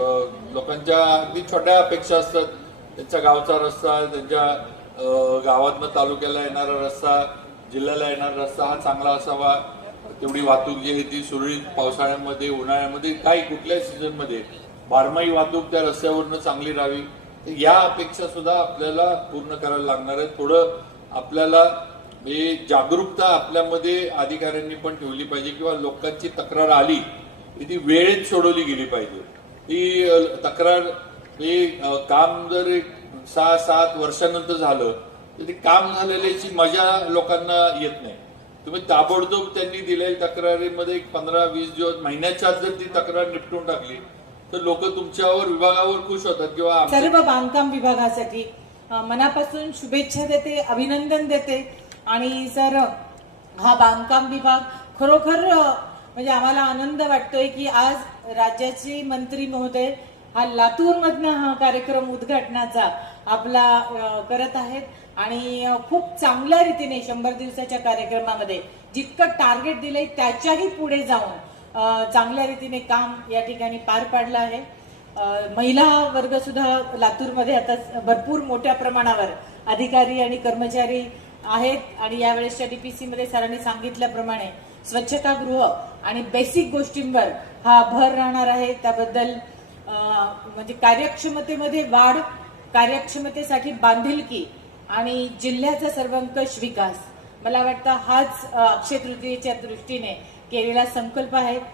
लोकांच्या अगदी छोट्या अपेक्षा असतात. त्यांचा गावचा रस्ता त्यांच्या अं, गावातनं तालुक्याला येणारा रस्ता जिल्ह्याला येणारा रस्ता हा चांगला असावा. तेवढी वाहतूक जी आहे ती सुरळीत पावसाळ्यामध्ये उन्हाळ्यामध्ये काही कुठल्याही सीझनमध्ये बारमाही वाहतूक त्या रस्त्यावरनं चांगली राहावी. तर या अपेक्षा सुद्धा आपल्याला पूर्ण करायला लागणार आहे थोडं आपल्याला हे जागरूकता आपल्यामध्ये अधिकाऱ्यांनी पण ठेवली पाहिजे किंवा लोकांची तक्रार आली की ती वेळेत सोडवली गेली पाहिजे. ही तक्रार हे काम जर एक सहा सात वर्षानंतर झालं तर ते काम झालेल्याची मजा लोकांना येत नाही. तुम्ही ताबडतोब त्यांनी दिलेल्या तक्रारीमध्ये एक पंधरा वीस दिवस महिन्याच्या आत जर ती तक्रार निपटून टाकली तर लोक तुमच्यावर विभागावर खुश होतात किंवा सर्व बांधकाम विभागासाठी मनापासून शुभेच्छा देते अभिनंदन देते. आणि सर हा बांधकाम विभाग खरोखर म्हणजे आम्हाला आनंद वाटतोय की आज राज्याचे मंत्री महोदय हा लातूरमधनं हा कार्यक्रम उद्घाटनाचा आपला करत आहेत. आणि खूप चांगल्या रीतीने शंभर दिवसाच्या कार्यक्रमामध्ये जितकं टार्गेट दिलंय त्याच्याही पुढे जाऊन चांगल्या रीतीने काम या ठिकाणी पार पाडलं आहे. महिला वर्ग सुद्धा लातूरमध्ये आता भरपूर मोठ्या प्रमाणावर अधिकारी आणि कर्मचारी आहेत. आणि यावेळेसच्या डीपीसी मध्ये सरांनी सांगितल्याप्रमाणे स्वच्छतागृह आणि बेसिक गोष्टींवर हा भर राहणार आहे. त्याबद्दल म्हणजे कार्यक्षमतेमध्ये वाढ कार्यक्षमतेसाठी बांधिलकी आणि जिल्ह्याचा सर्वंकष विकास. मला वाटतं हाच अक्षय तृतीयेच्या दृष्टीने केलेला संकल्प आहे.